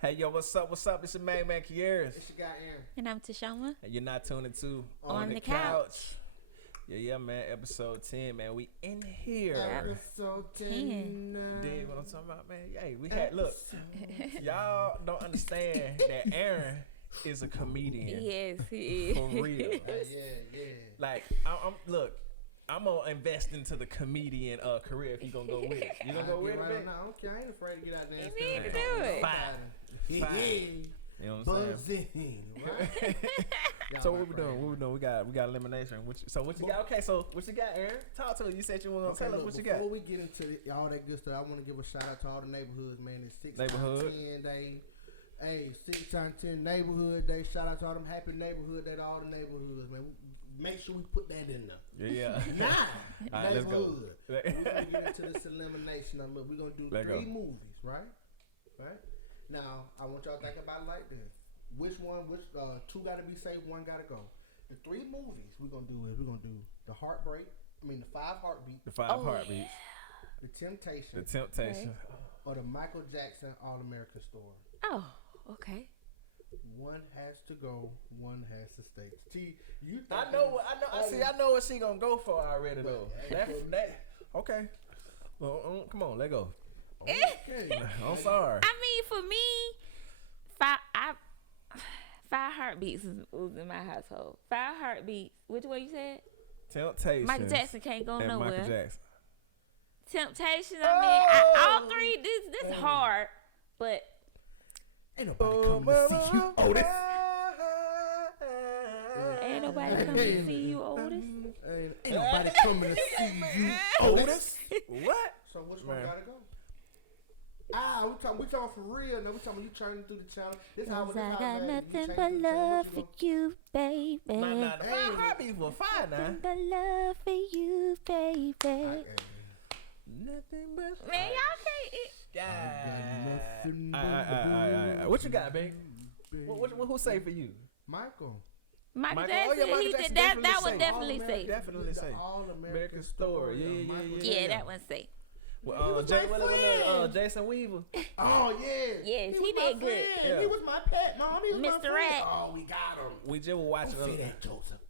Hey, yo, what's up? What's up? It's your main man, Queres. It's your guy, Aaron. And I'm Toshoama. And you're not tuning to On the Couch. Yeah, man. Episode 10, man. We in here. Episode 10. Dig what I'm talking about, man? Hey, we had, look, y'all don't understand that Aaron is a comedian. Yes, he is. For real. Yeah. Like, I'm gonna invest into the comedian career if you gonna go with it. You gonna go with it, man? No, I don't care. I ain't afraid to get out there. You need to do it. Fine. You know what I'm saying? Right? So what we doing? We got elimination. What you got? Okay, so what you got, Aaron? Talk to us. You said you were gonna tell us what you got. Before we get into all that good stuff, I want to give a shout out to all the neighborhoods, man. It's 6 Neighborhood. 10 day. Hey, 6 times 10 neighborhood day. Shout out to all them happy neighborhood day to all the neighborhoods, man. Make sure we put that in there. Yeah. Nah, all right, let's go. We're gonna get into this elimination. Now, look, we're gonna do three movies, right? Right. Now, I want y'all to think about it like this. Which two got to be safe, one got to go. The three movies we're going to do is we're going to do the 5 Heartbeats. The 5 Heartbeats. Yeah. The Temptation. Okay. Or the Michael Jackson All-American Story. Oh, okay. One has to go, one has to stay. See, I know what she gonna go for already though. Okay. Well, come on, let go. Okay. I'm sorry. I mean, for me, five heartbeats was in my household. 5 heartbeats. Which way you said? Temptation. Michael Jackson can't go nowhere. Michael Jackson. Temptation. I mean, all three. This hard, but ain't nobody coming to see you, Otis. Ain't nobody coming to see you, Otis. Ain't nobody coming to see you, Otis. What? So which one gotta go? We talking for real. Now we talking you turning through the channel. This how I got nothing but love for you, baby. Nah, the 5 Heartbeats were fine now. Nothing but love for you, baby. Nothing but Man, y'all can't. Yeah. What you got, babe? Who safe for you? Michael Jackson, he did that one definitely safe. Definitely safe. All-American Story. Yeah. That one safe. Well, Jason Weaver. Oh yeah. Yes, he did good. Yeah. He was my pet, Mom. He was Mr. Rat. Oh, we got him. We just were watching. Don't say that, Joseph.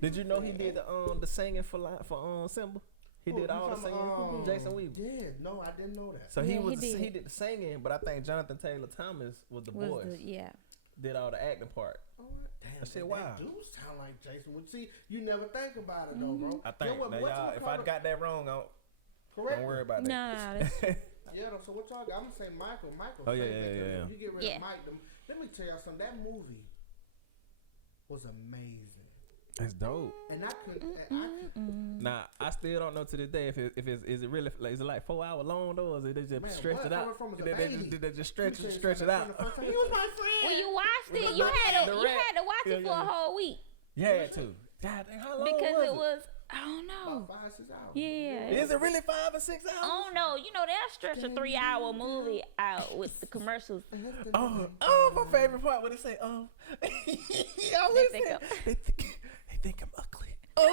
Did you know he did the singing for Simba? He did all the singing. Jason Weaver. Yeah, no, I didn't know that. So he did the singing, but I think Jonathan Taylor Thomas was the voice. Did all the acting part. Oh, damn. I said, wow. That do sound like Jason. See, you never think about it though, bro. I think y'all, if I got that wrong, correct. Don't worry about that. No. Yeah, so what y'all got? I'm gonna say Michael. Oh yeah. You get rid of Mike. Let me tell y'all something. That movie was amazing. It's dope. And I couldn't. Nah, I still don't know to this day if is it really is it like 4 hours long though, or is it they just stretch it out? Did they just stretch it out? He was my friend. When you watched it, you had to watch it for a whole week. You had to. God, how long because was it was. I don't know. About 5-6 hours. Yeah. Is it really 5 or 6 hours? I don't know. You know, they'll stretch a 3-hour movie out with the commercials. Oh, my favorite part when they say, they think I'm ugly. Oh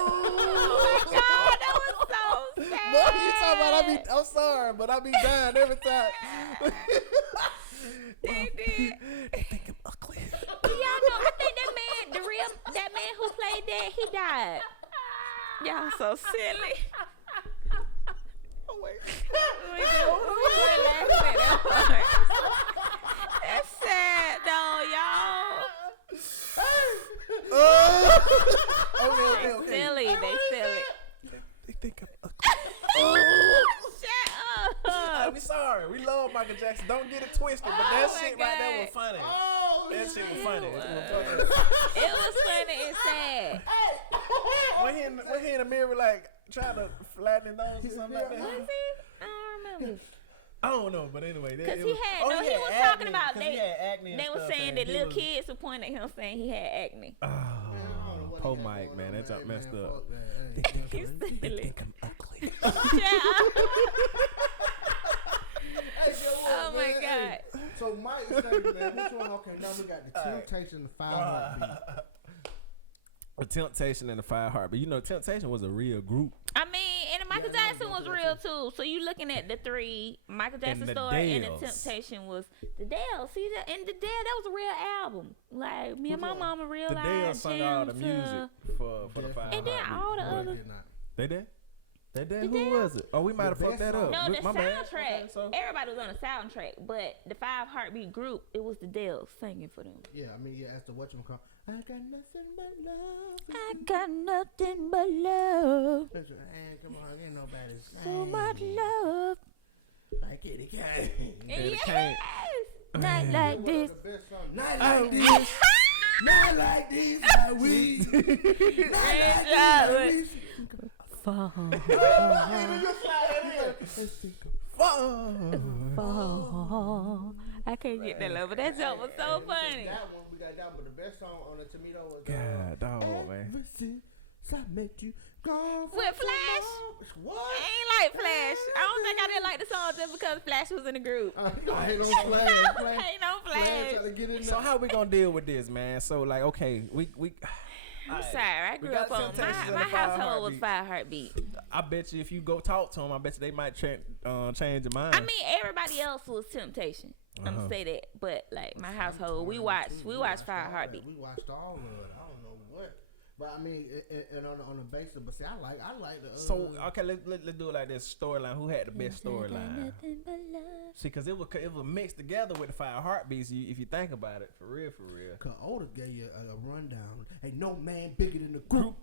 my God, that was so sad. What are you talking about? I'm sorry, but I be dying every time. They did. They think I'm ugly. Y'all know, I think that man who played that, he died. Y'all so silly. Oh wait. We were laughing at that part. That's sad though, y'all. Okay. Silly. They silly. They think I'm ugly. Shut up. I'm sorry. We love Michael Jackson. Don't get it twisted, but that shit right there was funny. That shit was funny. It was funny and sad. When he in the mirror like trying to flatten his nose or something like that. Was he? I don't remember. I don't know, but anyway. Because he was talking about they were saying that little kids were pointing at him saying he had acne. Oh, poor Mike, man. That junk messed up. He's silly. They think I'm ugly. Oh my God. So Mike is saying, man, which one? Okay, now we got the Temptation and the 5 Heartbeats. The Temptation and the 5 Heartbeats. You know, Temptation was a real group. I mean, in Michael Jackson was real too. So you looking at the three, Michael Jackson story and the Temptation was the Dale. See that in the Dale, that was a real album. Like me and my mama realized. The Dale sung all the music for the 5 And then all the other. They did. They did. Who was it? Oh, we might have fucked that up. No, the My bad. soundtrack. Okay, so. Everybody was on the soundtrack, but the 5 Heartbeat group, it was the Dale singing for them. Yeah, I mean, as to whatchamacallit. I got nothing but love. I got nothing but love. Hey, come on, ain't nobody's So much love. Like Eddie Kane. Eddie Yes. Kane. Not like this. Not like this. Not like this. Not we. Great job. Fall. Fall. I can't get that love, but that joke was so funny. That one we got down, but the best song on the Tomato was God, dog, man. Ever since I met you, gone for With Flash? What? I ain't like Flash. I don't think I didn't like the song just because Flash was in the group. I hate on Flash. Ain't no Flash. Trying to get in So there. how we gonna deal with this, man? So like, okay, we. I'm sorry. I grew got up on Temptations and my the 5 household was Heartbeat. 5 Heartbeat. I bet you if you go talk to them, I bet you they might change your mind. I mean, everybody else was Temptation. I'm gonna say that, but like my household, we watched 5 Heartbeat. We watched all of it. I don't know what, but I mean, and on the basis, but see, I like the. So okay, let's do it like this storyline. Who had the best storyline? See, cause it was mixed together with the 5 Heartbeats. If you think about it, for real. Cause Otis gave you a rundown. Ain't no man bigger than the group.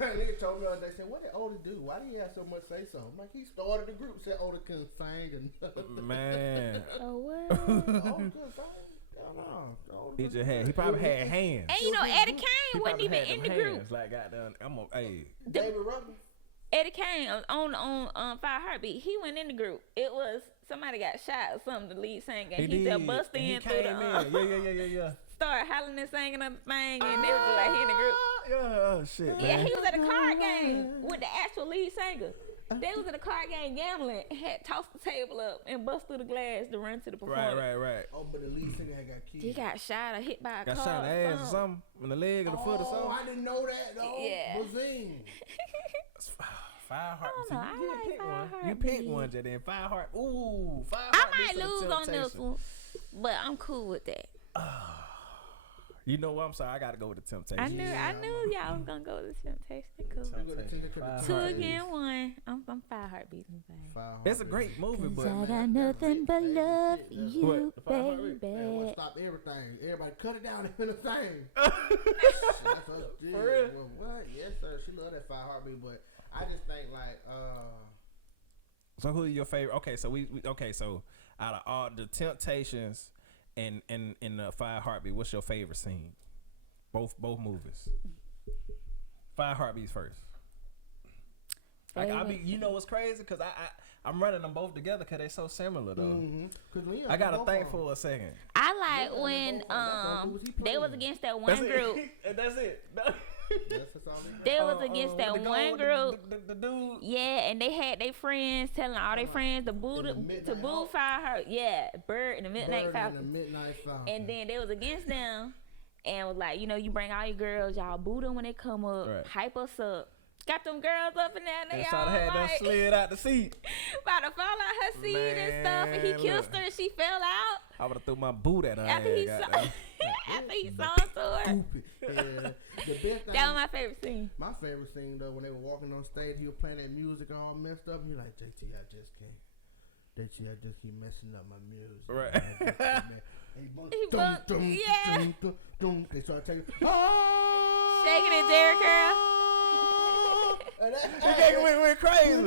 Nigga told me the other day, said, what did Otis do? Why did he have so much say so? I'm like, he started the group, said Otis couldn't sing and Man, Oh what? Otis couldn't sing. I don't know. he just had. He probably had hands. And you know, Eddie He Kane wasn't probably even had in the them group. hands, like goddamn, hey. David Ruffin. Eddie Kane on 5 Heartbeat, he went in the group. It was somebody got shot or something. The lead singer, and he just bust And he in through came the in. Yeah. started hollering and singing on the thing, and they was just like he in the group. Yeah, oh shit, Yeah, man. he was at a card game with the actual lead singer. They was at a card game gambling, had tossed the table up and bust through the glass to run to the performance. Right. Oh, but the lead singer had got killed. He got shot or hit by a Got car. shot in the ass or something, in the leg or the foot or Oh, something. I didn't know that though. Yeah. Bazing. 5 Heartbeats. know, You I did like pick 5 one. You picked one, Heartbeats. Jay. 5 Heart. Ooh, 5 I Heartbeats might of lose on this Temptation. one, but I'm cool with that. You know what? I'm sorry. I gotta go with the Temptation. I knew y'all was gonna go with the Temptation. Cool. Temptation. 5 2 Heartbeats. against 1. I'm 5 Heartbeats. I'm fine. It's a great movie, but I got nothing but love for What? you, The 5 Heartbeats? Man, I want baby. to stop everything. Everybody cut it down in the thing. For real? Well, what? Yes, sir. She love that 5 Heartbeat, but I just think like so who are your favorite? Okay, so we so out of all the Temptations and the 5 Heartbeat, what's your favorite scene? Both movies. 5 Heartbeats first. Like you know what's crazy? Cause I'm running them both together because they're so similar though. I gotta think for a second. I like when they was against that one group. That's it. They was against that one group. The dude. Yeah, and they had their friends telling all their friends to boo fire her. Yeah, Bird and the Midnight Falcon. And then they was against them and was like, you know, you bring all your girls, y'all boo them when they come up, Right. hype us up. Got them girls up in there, and And they so all they had them like slid out the seat. about to fall out her seat and stuff, and he Man, kissed look. her and she fell out I would have threw my boot at her. after he ass, saw goddamn. after he saw her to her. Stupid. Yeah. The best thing. That was my favorite scene. My favorite scene though, when they were walking on stage, he was playing that music all messed up. And he like, JT, I just can't. JT, I just keep messing up my music. Right. And He bumped- yeah. They started taking. Oh! Shaking it, Jerry curl. And We went crazy.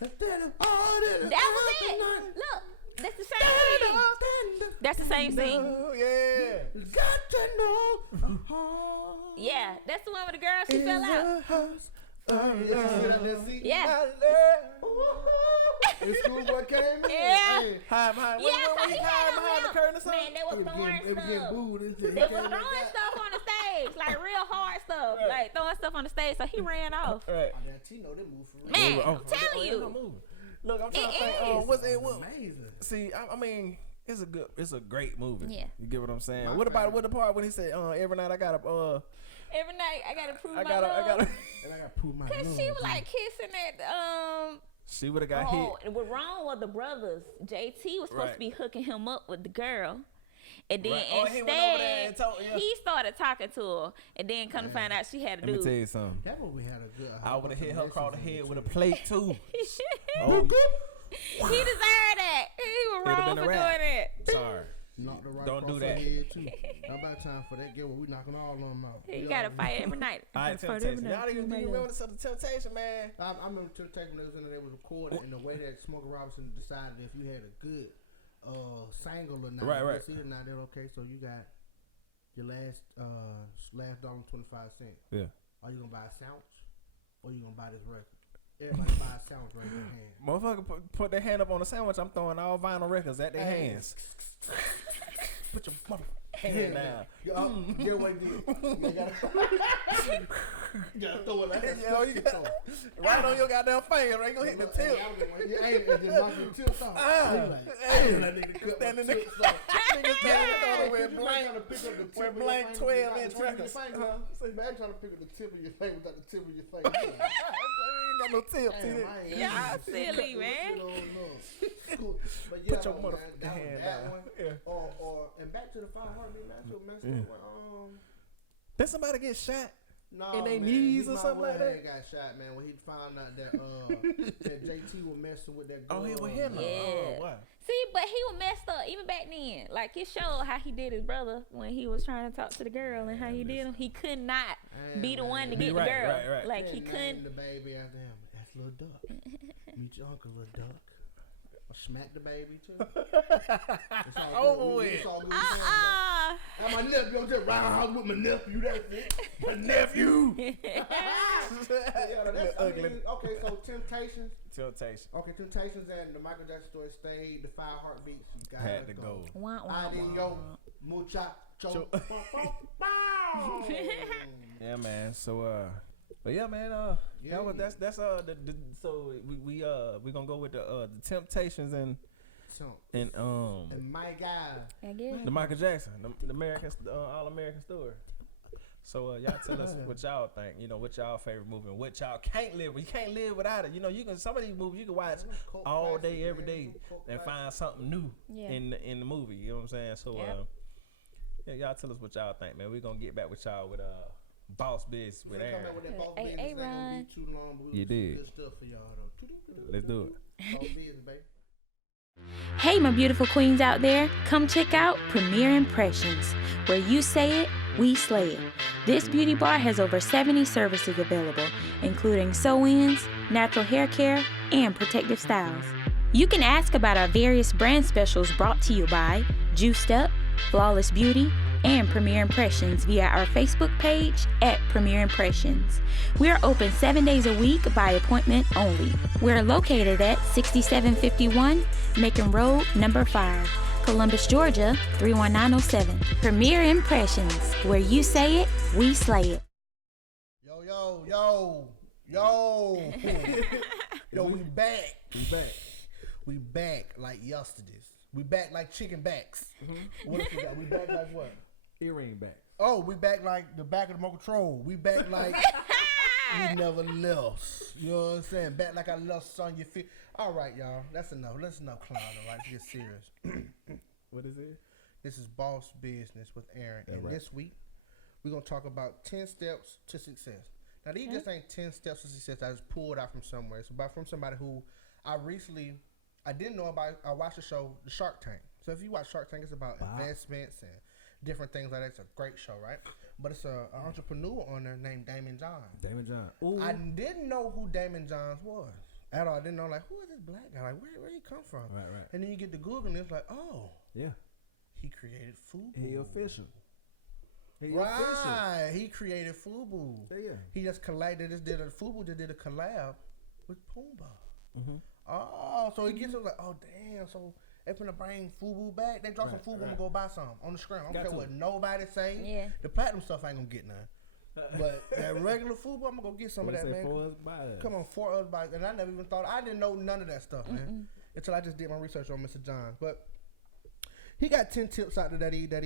That was it. Look, that's the same scene. That's the same scene. Oh, yeah. Got to know. Yeah, that's the one with the girl. She fell out. Yeah. And Schoolboy came in. Yeah. Hey, Hide behind. Yeah, What so he he hide had behind the them curtain or out. something? Man, they was throwing it was getting stuff. booed. They was throwing stuff on the stage, like real hard stuff, like throwing stuff on the stage. So he ran off. Right. I got Tino, they moved for real. Man, Oh, I'm telling yeah, you. I'm moving. Look, I'm trying to It think. is. What's it? What? Amazing. See, I mean, it's a great movie. Yeah. You get what I'm saying? My What about favorite. the part when he said, every night I gotta Every night I gotta prove my And I gotta prove my love. Cause she was like kissing at She would have got hit. What wrong with the brothers? JT was supposed to be hooking him up with the girl. And then instead, he started talking to her. And then come to find out she had a dude. Let me tell you something. That one we had a good. I would have hit her across the head with a plate too. He deserved that. He was wrong for doing that. Sorry. Don't do that. Not about time for that. Get what we knocking all on them out. You gotta fight every night. All right, Temptation. Y'all didn't remember the Temptation, man. I remember Temptation was recorded, and the way that Smokey Robinson decided if you had a good single or not. Right. See it now. Then okay, so you got your last $$1.25. Yeah. Are you gonna buy a sandwich, or you gonna buy this record? Everybody buy a sandwich right in their hand. Motherfucker put their hand up on the sandwich. I'm throwing all vinyl records at their hands. Put your motherfucking hand down. Get away, you gotta throw it like that. Right on your goddamn finger. Right, gonna hit the tip. You ain't just knock the tips off. Standing in the corner with blank 12-inch records. Man trying to pick up the tip of your finger without the tip of your finger. Got no tip. Y'all silly, man. But yeah, put your motherfucking hand down. Or and back to the 5 heartbeat match. Did somebody get shot? No, in their man, knees or something like that? He got shot, man. When he found out that that JT was messing with that girl. Oh, he was him. Yeah. Oh, wow. See, but he was messed up even back then. Like it showed how he did his brother when he was trying to talk to the girl and how he did him. He could not be the one to get the girl. Right. Like he couldn't. The baby after him. That's little duck. Meet your uncle, little duck. Smack the baby too. It's all over with. And my nephew, I'm just riding house with my nephew. That's it. My nephew. Okay, so Temptations. Okay, Temptations and the Michael Jackson story stayed. The 5 heartbeats. You had to go. Adios, muchacho. Yeah, man. So but yeah, man. We gonna go with the Temptations and my guy, the Michael Jackson, the American All American Story. So y'all tell us what y'all think. You know, what y'all favorite movie and what y'all can't live. You can't live without it. You know, you can some of these movies you can watch all day, every day, and find something new in the movie. You know what I'm saying? So y'all tell us what y'all think, man. We're gonna get back with y'all with Boss Biz with Aaron. Hey, Ron. You did. Let's do it. Boss Biz, baby. Hey, my beautiful queens out there, come check out Premier Impressions, where you say it, we slay it. This beauty bar has over 70 services available, including sew-ins, natural hair care, and protective styles. You can ask about our various brand specials brought to you by Juiced Up, Flawless Beauty, and Premier Impressions via our Facebook page at Premier Impressions. We are open 7 days a week by appointment only. We're located at 6751 Macon Road, number 5, Columbus, Georgia, 31907. Premier Impressions, where you say it, we slay it. Yo, we back. We back like yesterday's. We back like chicken backs. What else we got? We back like what? Earring back. Oh, we back like the back of the remote control. We back like we never left. You know what I'm saying? Back like I left on your feet. All right, y'all. That's enough. Let's enough clowning. All right, let's get serious. What is it? This is Boss Business with Aaron. And this week, we're going to talk about 10 steps to success. Now, these just ain't 10 steps to success I just pulled out from somewhere. It's about from somebody who I didn't know about. I watched the show, The Shark Tank. So if you watch Shark Tank, it's about investments and different things like that. It's a great show, right? But it's an entrepreneur on there named Damon Johns. Ooh. I didn't know who Damon Johns was at all. I didn't know, like, who is this black guy? Like, where did he come from? Right. And then you get to Google and it's like, oh. Yeah. He created FUBU. He official. He created FUBU. Yeah. He just FUBU just did a collab with Pumbaa. Mm-hmm. Oh, so he gets it like, oh, damn. So they finna bring FUBU back. They drop some FUBU. I'm gonna go buy some on the screen. I don't care what nobody say. Yeah. The platinum stuff I ain't gonna get none. But that regular FUBU, I'm gonna go get some of that, man. Come on, 4 other buys. And I never even thought, I didn't know none of that stuff, man. Until I just did my research on Mr. John. But he got 10 tips out there that he got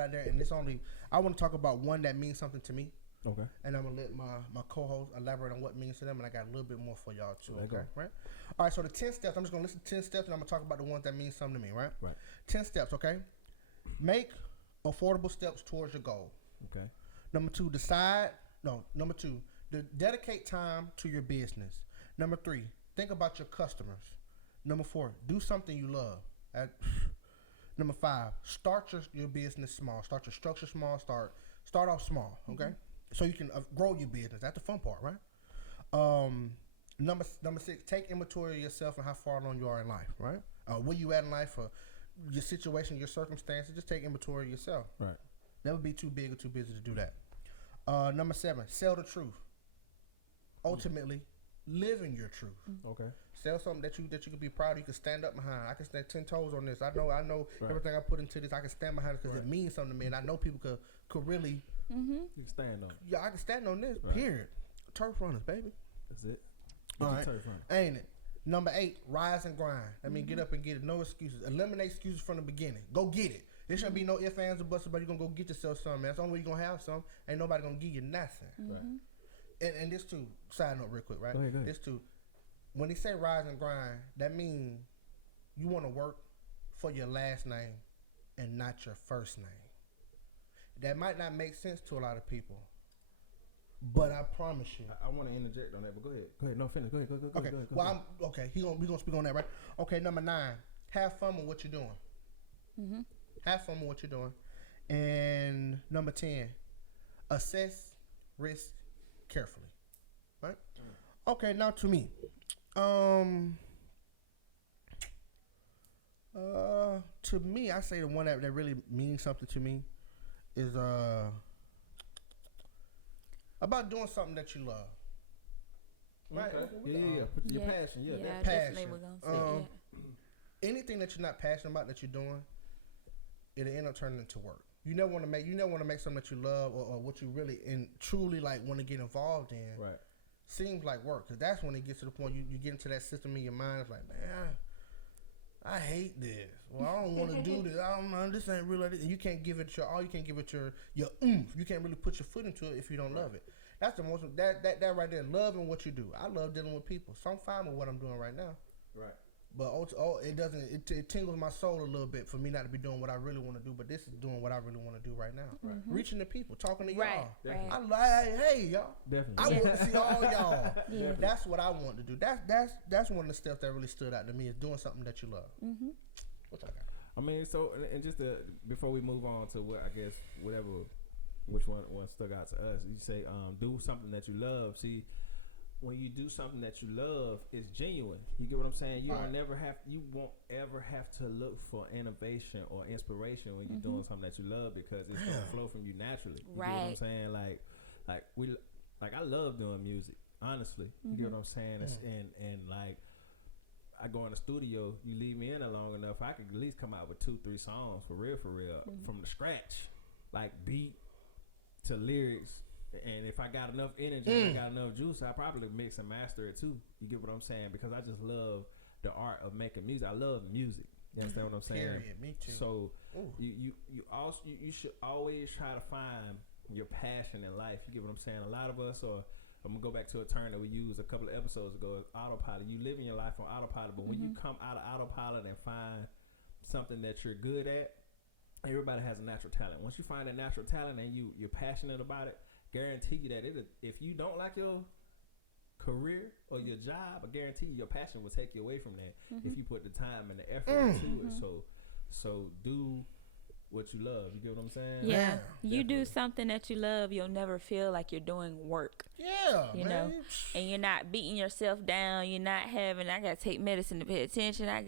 out there, and it's only I want to talk about one that means something to me. Okay. And I'm gonna let my co-host elaborate on what it means to them, and I got a little bit more for y'all too. Okay. Right. All right. So the 10 steps. I'm just gonna listen to 10 steps, and I'm gonna talk about the ones that mean something to me. Right. Right. 10 steps. Okay. Make affordable steps towards your goal. Okay. Number 2, dedicate time to your business. Number 3, think about your customers. Number 4, do something you love. Number 5, start your business small. Start your structure small. Start off small. Okay. So you can grow your business. That's the fun part, right? Number 6, take inventory of yourself and how far along you are in life, right? Where you at in life, your situation, your circumstances. Just take inventory of yourself. Right. Never be too big or too busy to do that. Number 7, sell the truth. Ultimately, living your truth. Okay. Sell something that you can be proud of. You can stand up behind. I can stand 10 toes on this. I know right. everything I put into this. I can stand behind it because it means something to me, and I know people could really. You can stand on it. Yeah, I can stand on this. Right. Period. Turf runners, baby. That's it. All right. Ain't it? Number 8, rise and grind. I mean, get up and get it. No excuses. Eliminate excuses from the beginning. Go get it. There shouldn't be no ifs, ands, or buts, but you're going to go get yourself something. That's the only way you're going to have some. Ain't nobody going to give you nothing. Right. And this too, side note real quick, right? Go ahead. This too, when they say rise and grind, that means you want to work for your last name and not your first name. That might not make sense to a lot of people, but I promise you. I want to interject on that, but go ahead. Go ahead. No, finish. Go ahead. Go Okay. ahead. Well, we're gonna speak on that, right? Okay. Number 9, have fun with what you're doing. Have fun with what you're doing. And number 10, assess risk carefully. Right? Okay, now to me. To me, I say the one that really means something to me is about doing something that you love. Right? Okay. Yeah. Put your passion. Yeah. Yeah, passion. definitely we're gonna say Anything that you're not passionate about that you're doing, it'll end up turning into work. You never want to make something that you love or what you really and truly like want to get involved in. Right. Seems like work, because that's when it gets to the point you get into that system in your mind. It's like, man, I hate this. Well, I don't want to do this. I don't know. This ain't really. And you can't give it your all. You can't give it your oomph. You can't really put your foot into it if you don't love it. That's the most that right there. Loving what you do. I love dealing with people, so I'm fine with what I'm doing right now. Right. But it doesn't. It tingles my soul a little bit for me not to be doing what I really want to do. But this is doing what I really want to do right now. Right. Reaching the people, talking to y'all. Right. Hey y'all. Definitely. I want to see all y'all. Yeah. That's what I want to do. That's one of the steps that really stood out to me is doing something that you love. What y'all got? I mean, so and just before we move on to what I guess which one stuck out to us, you say do something that you love. See, when you do something that you love, it's genuine. You get what I'm saying? You won't ever have to look for innovation or inspiration when you're doing something that you love, because it's gonna flow from you naturally. You get what I'm saying? Like I love doing music, honestly. You get what I'm saying? And like I go in the studio, you leave me in there long enough, I could at least come out with 2-3 songs for real, from the scratch, like beat to lyrics. And if I got enough energy, I got enough juice, I probably mix and master it too. You get what I'm saying? Because I just love the art of making music. I love music. You understand what I'm saying? Period. Me too. So you should always try to find your passion in life. You get what I'm saying? A lot of us I'm gonna go back to a term that we used a couple of episodes ago, autopilot. You living your life on autopilot, but when you come out of autopilot and find something that you're good at, everybody has a natural talent. Once you find a natural talent and you're passionate about it, guarantee you that if you don't like your career or your job, I guarantee you your passion will take you away from that if you put the time and the effort into it. So do what you love. You get what I'm saying? Yeah. You do something that you love, you'll never feel like you're doing work. Yeah, you know, and you're not beating yourself down. You're not having, I gotta take medicine to pay attention. I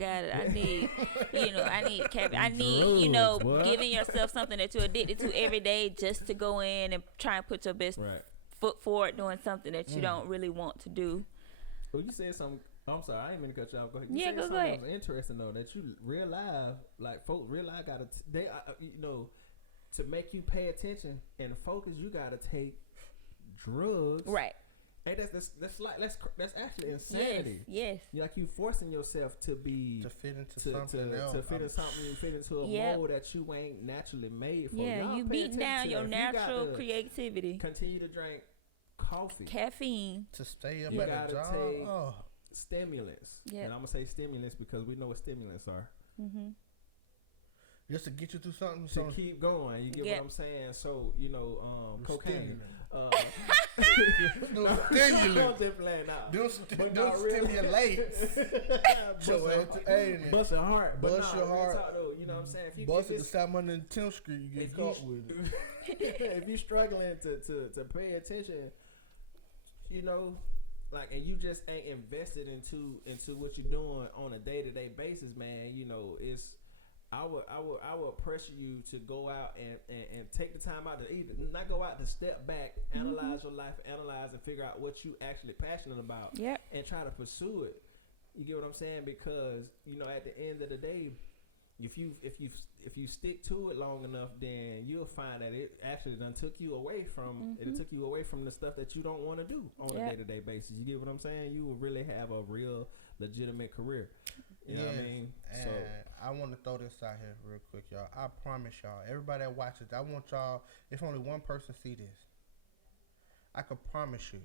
need, giving yourself something that you're addicted to every day just to go in and try and put your best foot forward doing something that you don't really want to do. Well, you said something. I'm sorry, I didn't mean to cut you off. Go ahead. You said go ahead. Was interesting though, that you real life, like folks real life gotta to make you pay attention and focus, you gotta take drugs, right? Hey, that's actually insanity. Yes. You're like you forcing yourself to fit into something else. To fit in something, you fit into a mold that you ain't naturally made for. Yeah, you beat down your natural creativity. Continue to drink coffee, caffeine to stay up at the job. Take stimulants. Yeah, and I'm gonna say stimulants because we know what stimulants are. Mm-hmm. Just to get you through something. To keep going. You get what I'm saying? So, cocaine. Those stimulants. Those stimulates. Bust your heart. Bust your heart. You know what I'm saying? If you bust it to 710th Street, you get caught with it. If you're struggling to pay attention, and you just ain't invested into what you're doing on a day-to-day basis, man, it's I would pressure you to go out and take the time out to either not go out to step back, analyze your life, analyze and figure out what you actually passionate about, and try to pursue it. You get what I'm saying? Because at the end of the day, if you stick to it long enough, then you'll find that it actually done took you away from the stuff that you don't want to do on a day-to-day basis. You get what I'm saying? You will really have a real legitimate career. You know what I mean? And I want to throw this out here real quick, y'all. I promise y'all, everybody that watches, I want y'all, if only one person see this, I can promise you,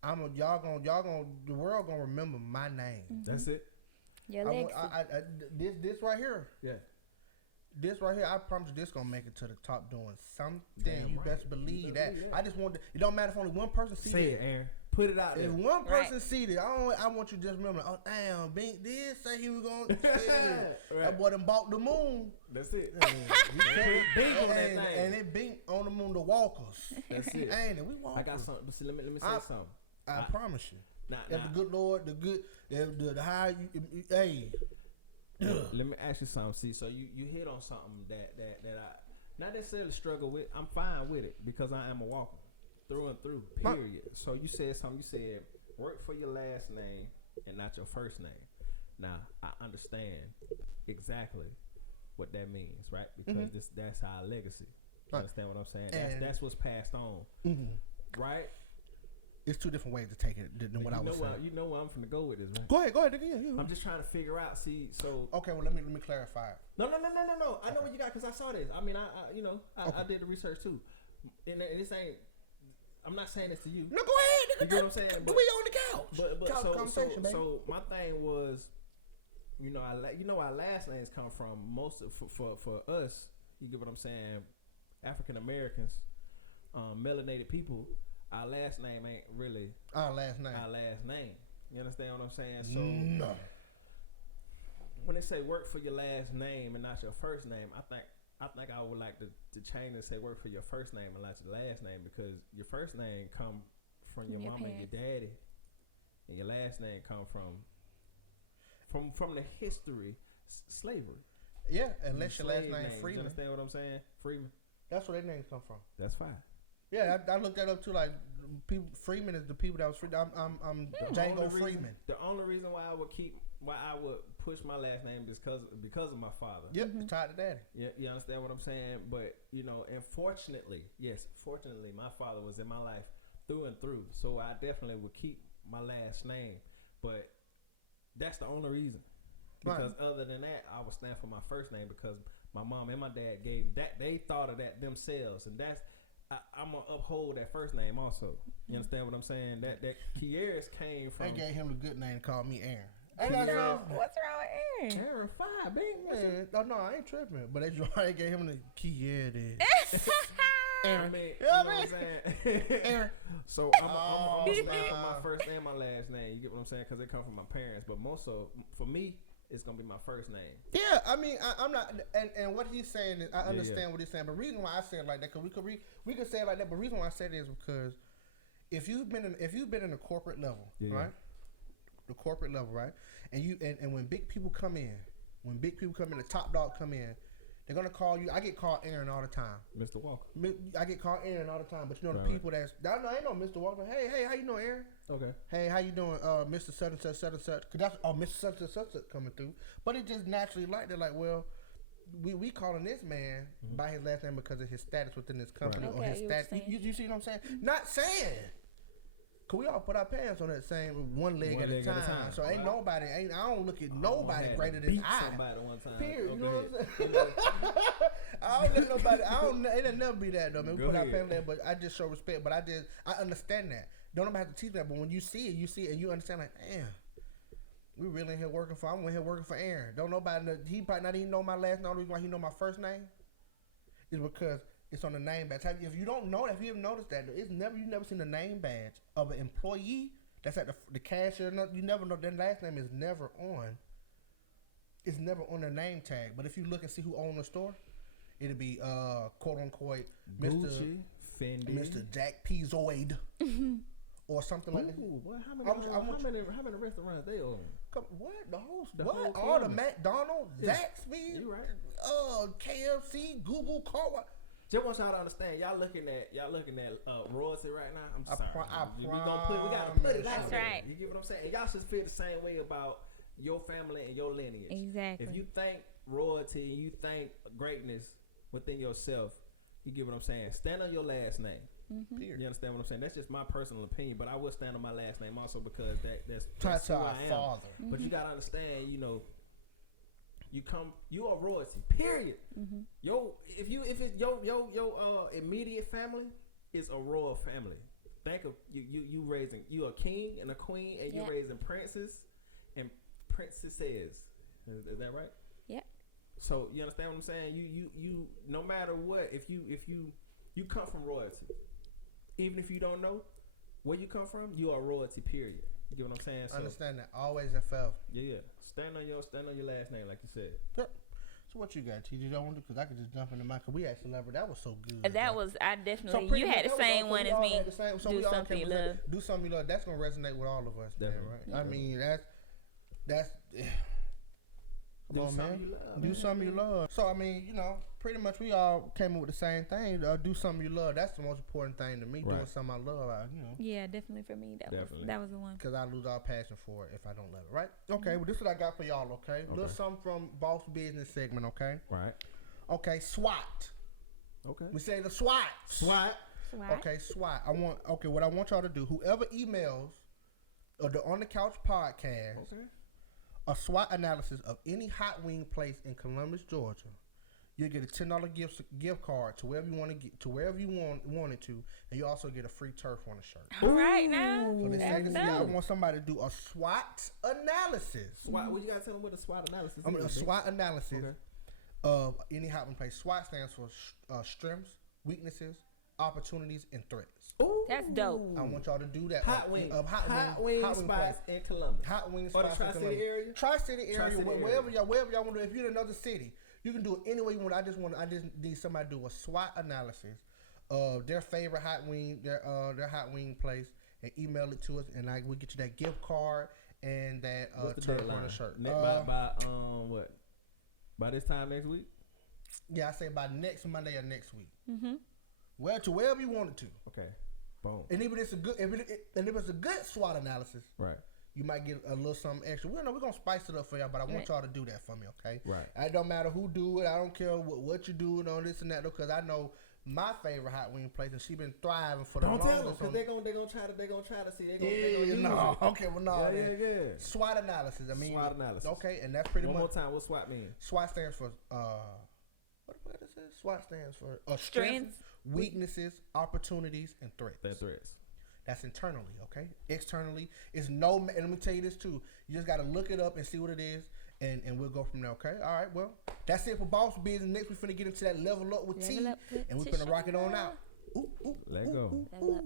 the world gonna remember my name. That's it. Yeah, this right here. Yeah. This right here, I promise you, this gonna make it to the top doing something. You best believe that. I just want it don't matter if only one person see it, Aaron. Put it out there. If one person see it, I want you to just remember, oh damn, Bink did say he was gonna that boy done bought the moon. That's it. And it Bink on the moon, the walkers. That's it. Ain't it? We walkers. I got something. See, let me say something. I promise you. If the good Lord, the high, hey. Let me ask you something. See, so you hit on something that I not necessarily struggle with. I'm fine with it because I am a walker through and through. Period. So you said something. You said work for your last name and not your first name. Now I understand exactly what that means, right? Because that's our legacy. You understand what I'm saying? That's what's passed on, right? It's two different ways to take it than what I was saying. You know where I'm finna go with this, right? Go ahead. Yeah. I'm just trying to figure out. See, so okay. Well, let me clarify. No. I know what you got because I saw this. I mean, I did the research too, and this ain't. I'm not saying this to you. No, go ahead. You know what I'm saying? But we on the couch. But conversation, baby. So my thing was, our last names come from most of, for us. You get what I'm saying? African Americans, melanated people. Our last name ain't really our last name. You understand what I'm saying? So no. When they say work for your last name and not your first name, I think I would like to change and say work for your first name and not your last name, because your first name come from your mama and your daddy, and your last name come from the history slavery. Yeah, unless your last name Freeman. You understand what I'm saying? Freeman. That's where their names come from. That's fine. Yeah, I looked that up too. Like, Freeman is the people that was free. I'm Django Freeman. The only reason why I would push my last name is because of my father. Yep, it's tied to daddy. Yeah, you understand what I'm saying? But and fortunately, my father was in my life through and through. So I definitely would keep my last name. But that's the only reason. Because other than that, I would stand for my first name because my mom and my dad gave that. They thought of that themselves, and that's. I'm gonna uphold that first name also. You understand what I'm saying? That Queres came from. They gave him the good name to call me Aaron. What's wrong with Aaron? Aaron 5, man. No, I ain't tripping. But they gave him the Queres. Aaron. You know what I'm saying? Aaron. So I'm stand for my first and my last name. You get what I'm saying? Because they come from my parents. But most of for me, it's gonna be my first name. Yeah, I mean, I'm not, and what he's saying is, I understand what he's saying. But the reason why I say it like that, because we could say it like that. But the reason why I say it is because if you've been in the corporate level, right, the corporate level, right, and when big people come in, the top dog come in, they're gonna call you. I get called Aaron all the time. Mr. Walker. I get called Aaron all the time. But the people that's I ain't no Mr. Walker. Hey, how you doing, Aaron? Okay. Hey, how you doing, Mr. Such and Such? Cause that's Mr. Such and Such coming through. But it just naturally like, well, we calling this man by his last name because of his status within this company or his status. You see what I'm saying? Not saying Cause we all put our pants on that same one leg at a time. So ain't nobody, I don't look at nobody greater than I. Somebody one time. Period. You know what I'm saying? I don't let nobody. It'll never be that though. Man, we put our pants there, but I just show respect. But I understand that. Don't nobody have to teach that. But when you see it, and you understand like, damn, we really in here working for. I'm in here working for Aaron. Don't nobody. He probably not even know my last name. The reason why he know my first name is because it's on the name badge. If you don't know that, if you haven't noticed that, you never seen the name badge of an employee that's at the cashier. You never know their last name is never on. It's never on their name tag. But if you look and see who owns the store, it'll be quote unquote Gucci, Fendi, Mr. Jack P. Zoid, or something like that. Boy, how many restaurants they own? What the whole all the McDonald's, Zaxby's, you right? KFC, Google Car. Just want y'all to understand, y'all looking at royalty right now. I'm sorry. We gotta put it out there. Right. You get what I'm saying? And y'all should feel the same way about your family and your lineage. Exactly. If you think royalty, you think greatness within yourself, you get what I'm saying? Stand on your last name. Mm-hmm. You understand what I'm saying? That's just my personal opinion, but I will stand on my last name also because that's to who our I am. father. Mm-hmm. But you gotta understand, you are royalty. Period. Mm-hmm. If it's your immediate family, it's a royal family. Think of you raising you a king and a queen, and you're raising princes and princesses. Is that right? Yeah. So you understand what I'm saying? You no matter what, if you come from royalty, even if you don't know where you come from, you are royalty. Period. You get what I'm saying? So, understand that always and forever. Yeah. Stand on your last name, like you said. Yep. So what you got, TJ? Don't want to, because I could just jump in the mic. Cause we actually love it. That was so good. I definitely. You had the same one as me. Do something you love. Do something you love. That's gonna resonate with all of us, man, right? Yeah. I mean, that's. Come on, man. Do something you love. So I mean, pretty much we all came up with the same thing. Do something you love. That's the most important thing to me. Right. Doing something I love. Yeah, definitely for me. That was the one. Because I lose all passion for it if I don't love it. Right? Okay. Well, this is what I got for y'all. Okay. A little something from Boss Business segment. Okay. Right. Okay. SWAT. Okay. We say the SWAT. SWAT. Okay. SWAT. What I want y'all to do. Whoever emails the On the Couch podcast. Okay. A SWOT analysis of any hot wing place in Columbus, Georgia. You'll get a $10 gift card to wherever you want to get to wherever you want it to, and you also get a free turf on a shirt. All right now. So I want somebody to do a SWOT analysis. SWOT. What you gotta tell them what a SWOT analysis is? A SWOT analysis of any hot wing place. SWOT stands for strengths, weaknesses, opportunities, and threats. Ooh. That's dope. I want y'all to do that. Hot wing spots in Columbus. Hot wing spots in the Tri-City area. Tri-City area. Wherever y'all want to do. If you're in another city, you can do it any way you want. I just need somebody to do a SWOT analysis of their favorite hot wing, their hot wing place, and email it to us, and we get you that gift card and that turf on the shirt. By this time next week? Yeah, I say by next Monday or next week. Mm-hmm. Well, to wherever you want it to. Okay. Boom. And if it's a good SWOT analysis, right, you might get a little something extra. We're gonna spice it up for y'all, but I want y'all to do that for me, okay? Right. It don't matter who do it. I don't care what you do and all this and that, though, because I know my favorite hot wing place, and she been thriving for the longest. Don't tell them, because they're gonna try to see. Okay, well, no. Yeah. SWOT analysis. SWOT analysis. Okay, and that's pretty much. One more time. What SWOT mean? SWOT stands for what does it say? SWOT stands for strengths, weaknesses, opportunities, and threats. That's internally, okay? Externally is and let me tell you this too. You just gotta look it up and see what it is, and we'll go from there, okay? All right, well, that's it for Boss Business. Next, we're finna get into that level up with T, and we're finna rock it on out. Let go. Level up.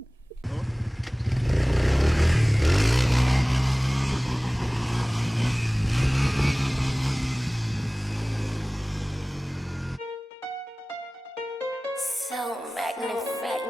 So magnifique.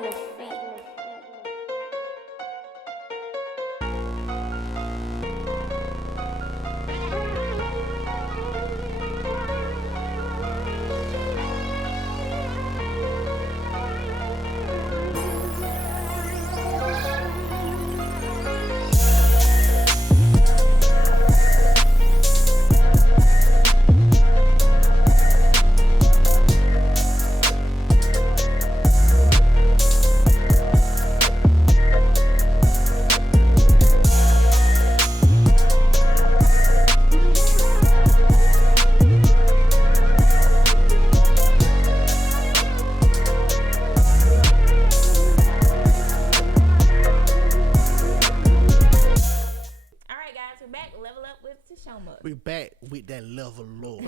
with that level look,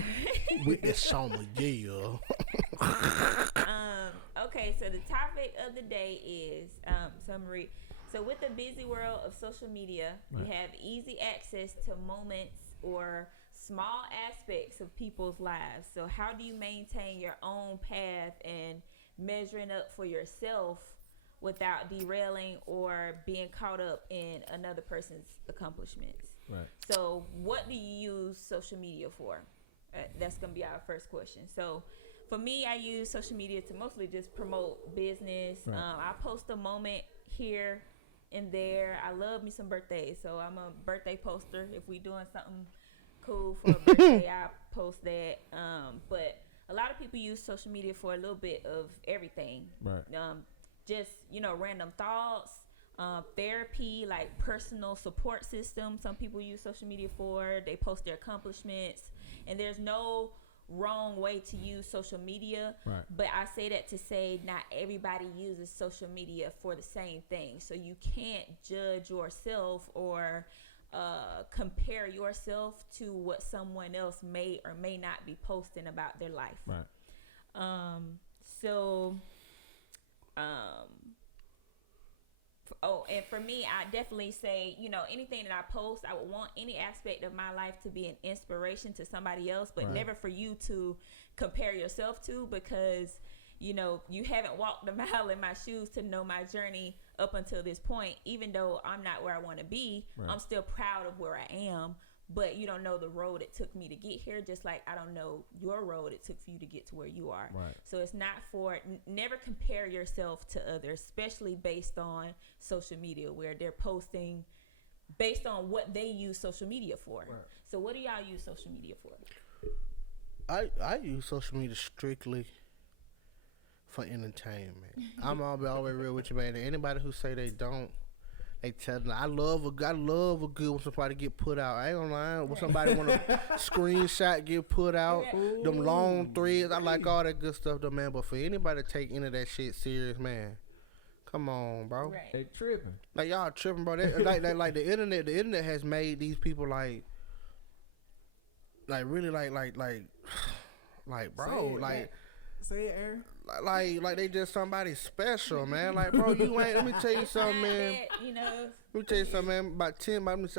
with that summer, yeah. Okay, so the topic of the day is summary. So with the busy world of social media, you have easy access to moments or small aspects of people's lives. So how do you maintain your own path and measuring up for yourself without derailing or being caught up in another person's accomplishments? Right. So what do you use social media for? That's going to be our first question. So for me, I use social media to mostly just promote business. Right. I post a moment here and there. I love me some birthdays, so I'm a birthday poster. If we doing something cool for a birthday, I post that. But a lot of people use social media for a little bit of everything. Right. Just, random thoughts, therapy, like personal support system. Some people use social media for. They post their accomplishments, and there's no wrong way to use social media, right. But I say that to say not everybody uses social media for the same thing, so you can't judge yourself or compare yourself to what someone else may or may not be posting about their life. Right. And for me, I definitely say, anything that I post, I would want any aspect of my life to be an inspiration to somebody else, but right. never for you to compare yourself to, because, you haven't walked a mile in my shoes to know my journey up until this point. Even though I'm not where I want to be, right. I'm still proud of where I am. But you don't know the road it took me to get here, just like I don't know your road it took for you to get to where you are. Right. So it's not for, never compare yourself to others, especially based on social media, where they're posting based on what they use social media for. Right. So what do y'all use social media for? I use social media strictly for entertainment. I'm always real with you, man. Anybody who say they don't, they tell them, I love a good when somebody get put out. I ain't gonna lie. When somebody want a screenshot get put out, them long threads, I like all that good stuff though, man. But for anybody to take any of that shit serious, man, come on, bro. Right. They tripping. Like y'all tripping, bro. Like the internet has made these people like really like bro, say it, Aaron. Like they just somebody special, man. Like, bro, you ain't. Let me tell you something, man. Let me tell you something, man.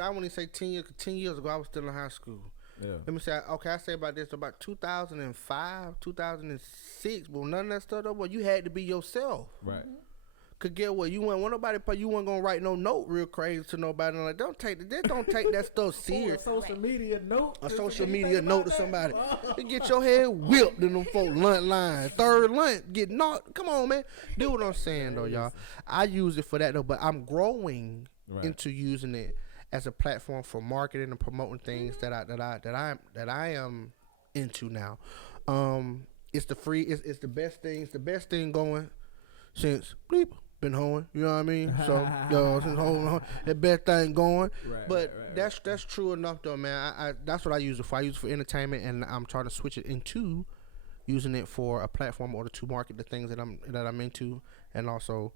I want to say 10 years. 10 years ago, I was still in high school. Yeah. Let me say, okay, I say about this about 2005, 2006. But none of that stuff, though, boy, you had to be yourself. Right. Mm-hmm. Could get what you want nobody, but you weren't gonna write no note real crazy to nobody. Like, don't take that stuff serious. A social media note. A social media note to somebody. You get your head whipped in them folk lunch line. Third lunch, get knocked. Come on, man. Do what I'm saying though, y'all. I use it for that though, but I'm growing into using it as a platform for marketing and promoting things that I am into now. It's the best thing. It's the best thing going since bleep. Been hoeing, you know what I mean? So, since hoeing, the best thing going. Right, that's true enough though, man. I that's what I use it for. I use it for entertainment, and I'm trying to switch it into using it for a platform or to market the things that I'm into, and also,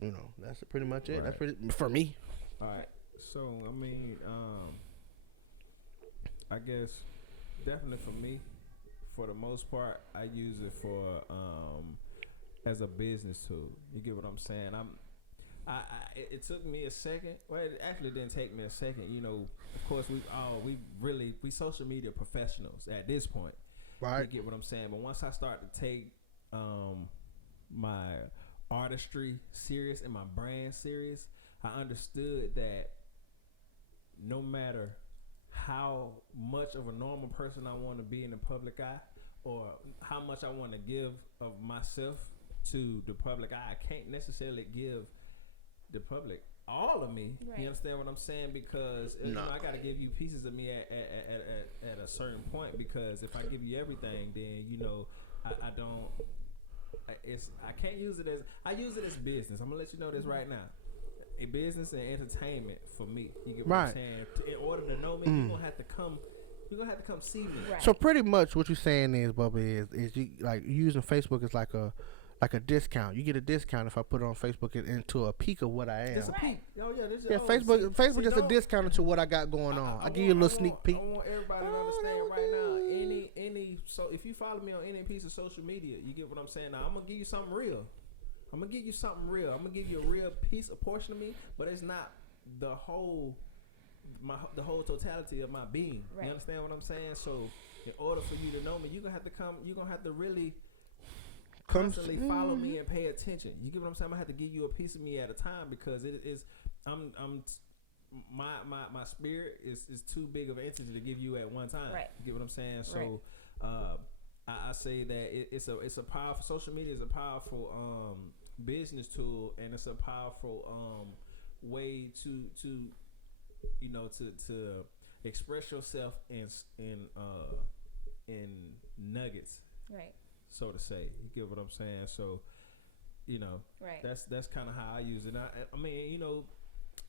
that's pretty much it. Right. That's pretty for me. All right. So I mean, I guess definitely for me, for the most part, I use it for as a business tool. You get what I'm saying? It took me a second. Well, it actually didn't take me a second. Of course, we social media professionals at this point. Right. You get what I'm saying? But once I start to take my artistry serious and my brand serious, I understood that no matter how much of a normal person I want to be in the public eye, or how much I want to give of myself to the public eye, I can't necessarily give the public all of me. Right. You understand what I'm saying? Because I got to give you pieces of me at a certain point. Because if I give you everything, then I don't. I can't use it as I use it as business. I'm gonna let you know this right now. A business and entertainment for me. You get what I'm saying? In order to know me, you're gonna have to come. You're gonna have to come see me. Right. So pretty much what you're saying is, Bubba, is you like using Facebook is like like a discount. You get a discount if I put it on Facebook into a peek of what I am. It's a peek. Oh yeah, this Facebook just a discount into what I got going on. I give you a little sneak peek. I want everybody to understand right now. So if you follow me on any piece of social media, you get what I'm saying. Now I'm gonna give you something real. I'm gonna give you something real. I'm gonna give you a real piece, a portion of me, but it's not the whole totality of my being. Right. You understand what I'm saying? So in order for you to know me, you're gonna have to really constantly follow me and pay attention. You get what I'm saying? I'm gonna have to give you a piece of me at a time because it is my spirit is too big of an entity to give you at one time. Right. You get what I'm saying? So I say that it's a powerful, social media is a powerful business tool, and it's a powerful way to express yourself in nuggets, right? So to say, you get what I'm saying? So, right. That's kind of how I use it. I mean,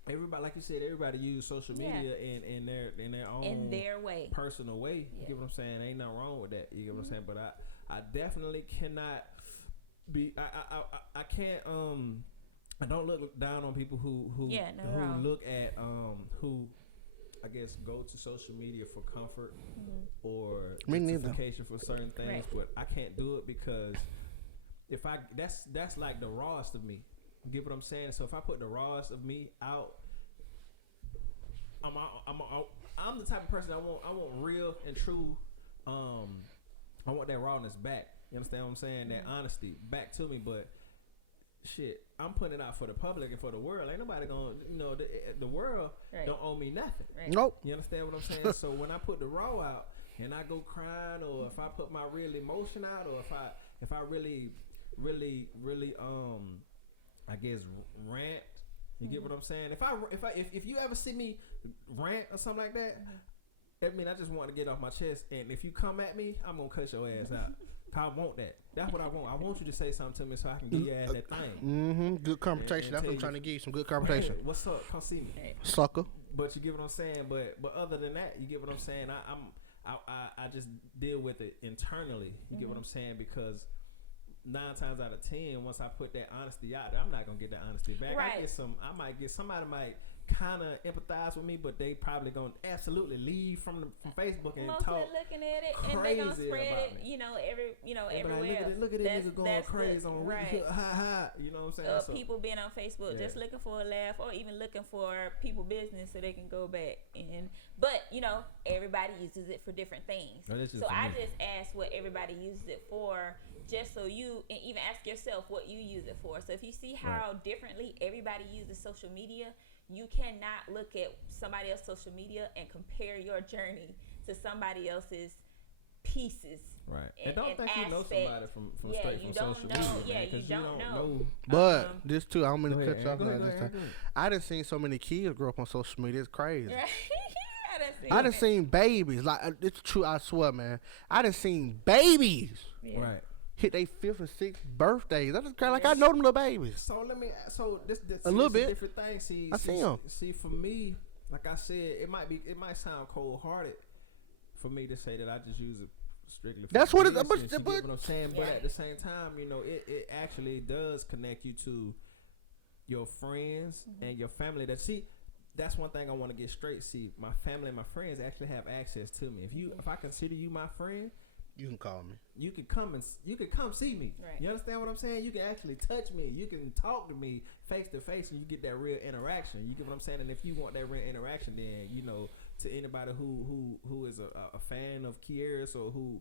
everybody, like you said, everybody use social media in their own in their way, personal way. You get what I'm saying? Ain't nothing wrong with that. You get what I'm saying? But I definitely cannot be. I can't. I don't look down on people who look at who I guess go to social media for comfort or justification for certain things, but I can't do it because if that's like the rawest of me. You get what I'm saying? So if I put the rawest of me out, I'm the type of person I want real and true. I want that rawness back. You understand what I'm saying? That honesty back to me, but. Shit, I'm putting it out for the public and for the world. Ain't nobody gonna, the world don't owe me nothing. Right. Nope. You understand what I'm saying? So when I put the raw out and I go crying, or if I put my real emotion out, or if I really, I guess rant. You get what I'm saying? If you ever see me rant or something like that, I mean I just want to get off my chest. And if you come at me, I'm gonna cut your ass out. I want that. That's what I want. I want you to say something to me so I can give your ass that thing. Good conversation. That's what I'm trying to give you, some good conversation. Hey, what's up? Come see me, sucker. But you get what I'm saying. But other than that, you get what I'm saying. I just deal with it internally. You get what I'm saying? Because 9 times out of 10, once I put that honesty out there, I'm not gonna get that honesty back. Right. Somebody might kind of empathize with me, but they probably gonna absolutely leave from Facebook and mostly talk looking at it, crazy and they gonna spread it, everywhere. Look at this nigga going crazy on right. Ha. You know what I'm saying? People being on Facebook just looking for a laugh, or even looking for people business so they can go back and. But everybody uses it for different things. So I just asked what everybody uses it for, just so you and even ask yourself what you use it for. So if you see how differently everybody uses social media, you cannot look at somebody else's social media and compare your journey to somebody else's pieces. Right. And don't think you know somebody from straight from social media. Yeah, you don't know. But this too, I don't mean to cut you off now this time. I done seen so many kids grow up on social media. It's crazy. I done seen babies. Like, it's true, I swear, man. I done seen babies. Yeah. Right. Hit their 5th and 6th birthdays. I just kind of like I know them little babies. So let me. So this a little bit different thing. See, I see them. See, for me, like I said, it might sound cold hearted for me to say that I just use it strictly. For that's what it. But you get what I'm saying. But at the same time, it actually does connect you to your friends and your family. That's one thing I want to get straight. See, my family and my friends actually have access to me. If I consider you my friend, you can call me. You can come see me. Right. You understand what I'm saying? You can actually touch me. You can talk to me face to face, and you get that real interaction. You get what I'm saying? And if you want that real interaction, then to anybody who is a fan of Queres or who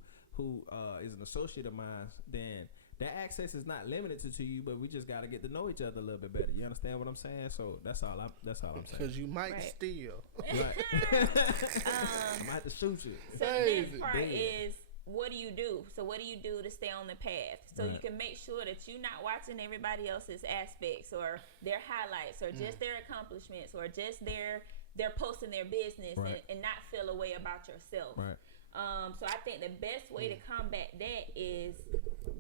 is an associate of mine, then that access is not limited to you, but we just got to get to know each other a little bit better. You understand what I'm saying? So that's all I'm saying. Because you might steal. Right. I might have to shoot you. So the next part is, what do you do? So what do you do to stay on the path? So you can make sure that you're not watching everybody else's aspects or their highlights or just their accomplishments or just they're posting their business and not feel a way about yourself. Right. So I think the best way to combat that is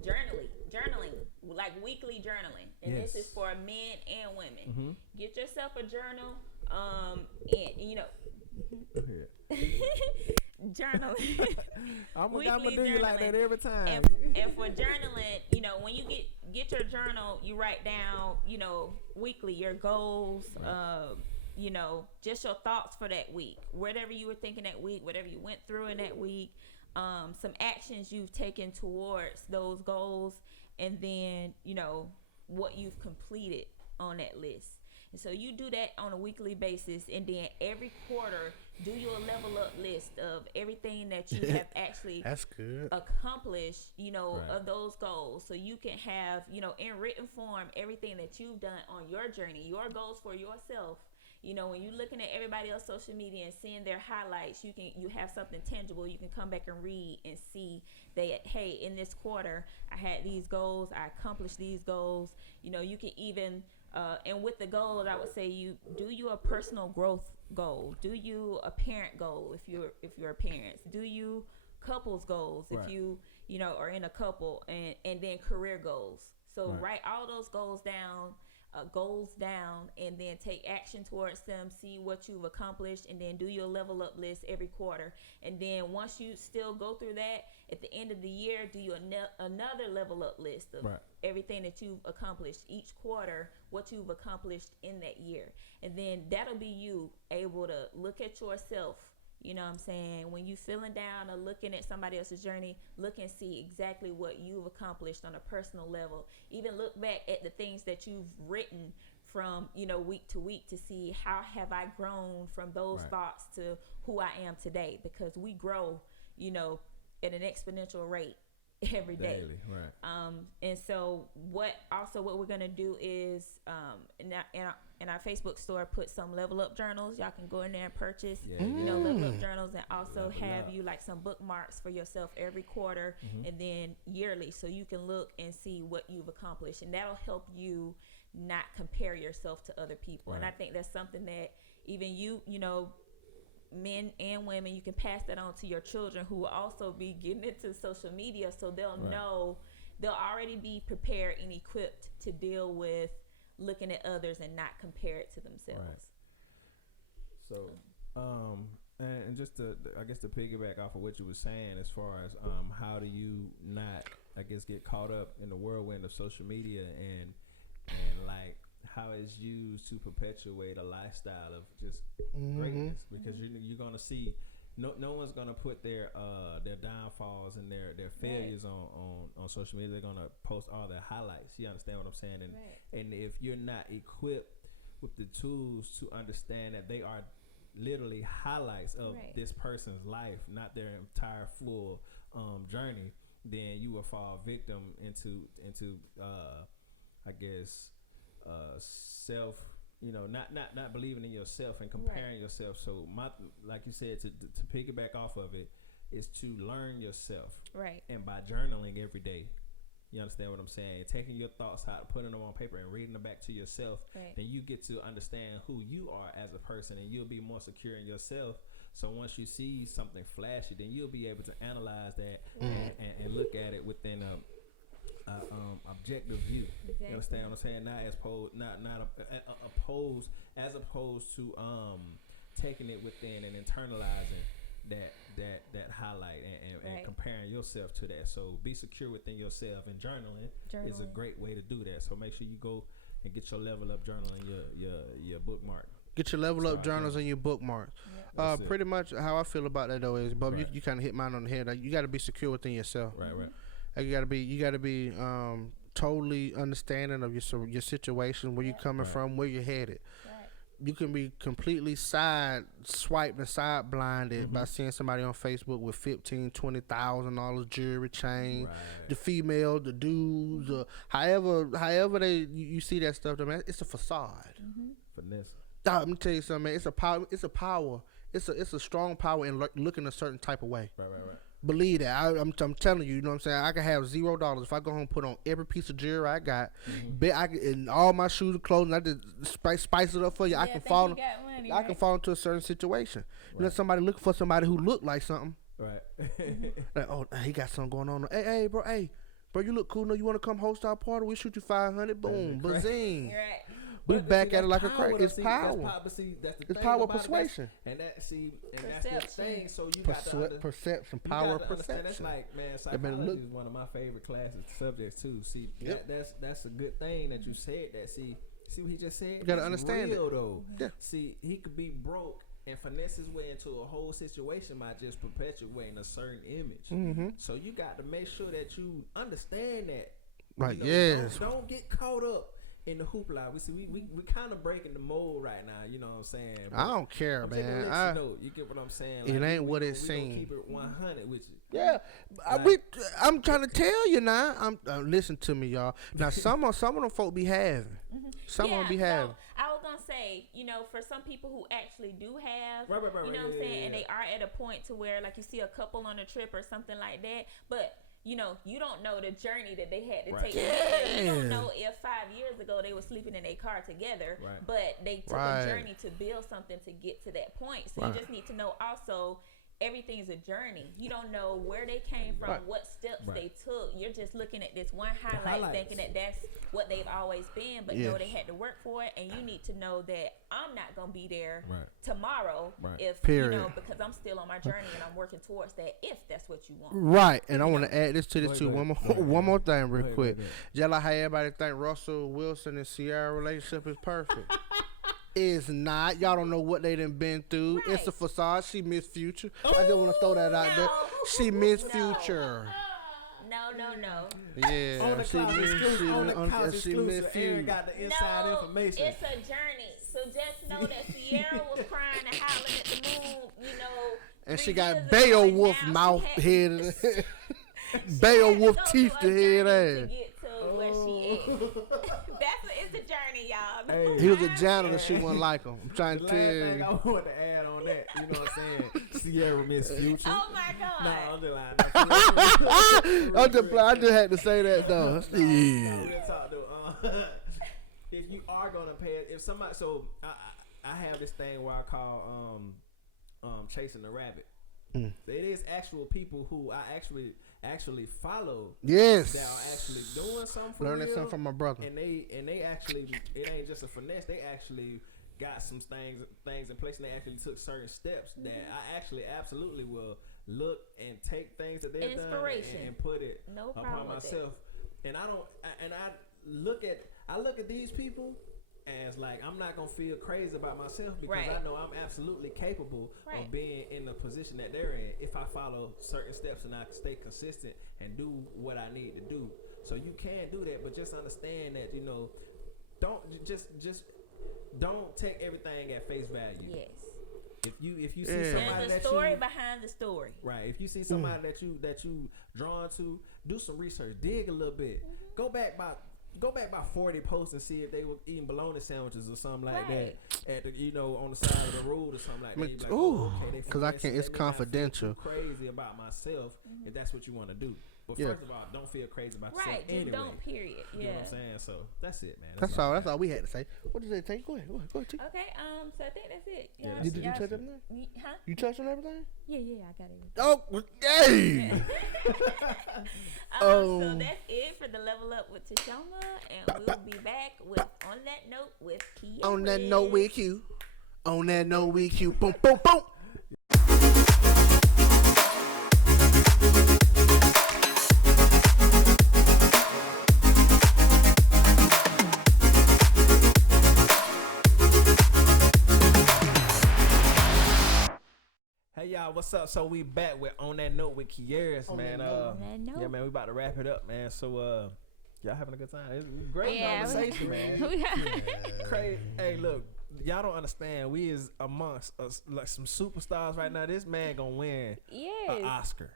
journaling, like weekly journaling. And this is for men and women. Mm-hmm. Get yourself a journal, and journaling. I'm gonna do you like that every time. And for journaling, you know, when you get your journal, you write down, you know, weekly your goals, you know, just your thoughts for that week, whatever you were thinking that week, whatever you went through in that week, some actions you've taken towards those goals, and then, you know, what you've completed on that list. And so you do that on a weekly basis, and then every quarter do your level up list of everything that you have actually That's good. accomplished, you know, of those goals. So you can have, you know, in written form, everything that you've done on your journey, your goals for yourself. You know, when you're looking at everybody else's social media and seeing their highlights, you have something tangible. You can come back and read and see that, hey, in this quarter, I had these goals, I accomplished these goals. You know, you can even, and with the goals, I would say you a personal growth goal. Do you a parent goal if you're a parent? Do you couples goals if you know, are in a couple, and then career goals. So write all those goals down, and then take action towards them, see what you've accomplished, and then do your level up list every quarter. And then once you still go through that, at the end of the year, do you another level up list of everything that you've accomplished each quarter, what you've accomplished in that year. And then that'll be you able to look at yourself. You know what I'm saying? When you feeling down or looking at somebody else's journey, look and see exactly what you've accomplished on a personal level. Even look back at the things that you've written from, you know, week to week to see how have I grown from those thoughts to who I am today. Because we grow, you know, at an exponential rate every day. Daily, and so what we're gonna do is in our Facebook store, put some level up journals. Y'all can go in there and purchase you know, level up journals, and also have you like some bookmarks for yourself every quarter and then yearly, so you can look and see what you've accomplished, and that'll help you not compare yourself to other people. And I think that's something that even you know, men and women, you can pass that on to your children who will also be getting into social media, so they'll know, they'll already be prepared and equipped to deal with looking at others and not compare it to themselves. So and just to, I guess, to piggyback off of what you were saying, as far as how do you not, I guess, get caught up in the whirlwind of social media, and like how it's used to perpetuate a lifestyle of just greatness, because you're gonna see no one's gonna put their downfalls and their failures on social media. They're gonna post all their highlights. You understand what I'm saying? And if you're not equipped with the tools to understand that they are literally highlights of this person's life, not their entire full journey, then you will fall victim into I guess self, you know, not believing in yourself and comparing yourself. So like you said, to piggyback off of it, is to learn yourself, and by journaling every day. You understand what I'm saying? Taking your thoughts out, putting them on paper, and reading them back to yourself, then you get to understand who you are as a person, and you'll be more secure in yourself. So once you see something flashy, then you'll be able to analyze that and look at it within objective view. You understand what I'm saying? Not opposed to taking it within and internalizing that highlight and comparing yourself to that. So be secure within yourself, and journaling is a great way to do that. So make sure you go and get your level up journal and your bookmark. Get your level up journals and your bookmarks. Pretty much how I feel about that though is, Bub, you kind of hit mine on the head. Like, you got to be secure within yourself. Right. Like, you gotta be totally understanding of your situation, where you're coming from, where you're headed. You can be completely side swiped and side blinded by seeing somebody on Facebook with $15,000-$20,000 jewelry chain, the female, the dudes, however you see that stuff. I mean, it's a facade. Finesse. Let me tell you something, man. It's a power. It's a strong power in looking a certain type of way. Right. Believe that. I'm telling you, you know what I'm saying? I can have $0 if I go home and put on every piece of jewelry I got. And all my shoes and clothing, I just spice it up for you. I can fall into a certain situation. You know, somebody looking for somebody who look like something. Like, oh, he got something going on. Hey, bro, you look cool. No, you want to come host our party? We shoot you $500. Boom, bazing. We back at it like a crazy. It's power. It's power persuasion. That's the thing. So you got to perception, power perception. That's like, man, psychology is one of my favorite classes subjects too. See, that's a good thing that you said that. See what he just said? You gotta understand real, it. Though. Yeah. See, he could be broke and finesse his way into a whole situation by just perpetuating a certain image. Mm-hmm. So you got to make sure that you understand that. Right. You know, yes. Don't get caught up in the hoopla. We kind of breaking the mold right now. You know what I'm saying? But I don't care, man. You get what I'm saying? It ain't what it seems. Keep it 100 with you. Yeah, I'm trying to tell you now. Listen to me, y'all. Now some of them folk be having. Some of them be having. So I was gonna say, for some people who actually do have, right, you know what I'm saying, and they are at a point to where like you see a couple on a trip or something like that, but. You don't know the journey that they had to take. You don't know if 5 years ago they were sleeping in a car together, but they took a journey to build something to get to that point. So you just need to know also everything's a journey. You don't know where they came from, what steps they took. You're just looking at this one highlight thinking that that's what they've always been, but no, they had to work for it, and you need to know that I'm not going to be there tomorrow if, because I'm still on my journey and I'm working towards that if that's what you want. Right, and I want to add this to this too. One more thing real quick. Just like how everybody think Russell Wilson and Ciara relationship is perfect. Is not. Y'all don't know what they done been through. Right. It's a facade. She missed Future. I just want to throw that out there. She missed Future. No. Yeah. She missed Future. Got the inside information. It's a journey. So just know that Ciara was crying and howling at the moon, And she got Beowulf mouth head. Beowulf teeth to head ass. Where she is. It's a journey, y'all. Hey. He was a janitor. She wasn't like him. I'm trying to tell you. I want to add on that. You know what I'm saying? Ciara Miss Future. Oh my God. No, I'm just lying. I just had to say that though. If you are gonna pay, if somebody, so I have this thing where I call chasing the rabbit. It is actual people who I actually follow. Yes. That are actually doing something for learning real, something from my brother. And they actually, it ain't just a finesse. They actually got some things in place, and they actually took certain steps that I actually absolutely will look and take things that they've done and put it upon myself. And I look at these people as like I'm not gonna feel crazy about myself because I know I'm absolutely capable of being in the position that they're in if I follow certain steps and I stay consistent and do what I need to do. So you can do that, but just understand that don't take everything at face value. Yes. If you see somebody there's a story behind the story. Right. If you see somebody that you drawn to, do some research, dig a little bit, go back by 40 posts and see if they were eating bologna sandwiches or something like that at the, on the side of the road or something like that. Like, because I can't. It's confidential. Crazy about myself if that's what you want to do. But first of all, don't feel crazy about yourself anyway. Just don't. Period. Yeah. You know what I'm saying? So that's it, man. That's all we had to say. What does it take? Go ahead. T. Okay. So I think that's it. Yeah, did you touch everything? Huh? You touched on everything? Yeah, I got it. Oh, hey. So that's it for the Level Up with Toshoama, and we'll be back with On That Note with Queres. On that note with Q. On that note with Q. Boom, boom, boom. Hey y'all, what's up? So we back with On That Note with Queres, man. Yeah, man, we about to wrap it up, man. So y'all having a good time? It's a great conversation, man. Crazy. Hey, look, y'all don't understand. We is amongst us like some superstars right now. This man gonna win an Oscar.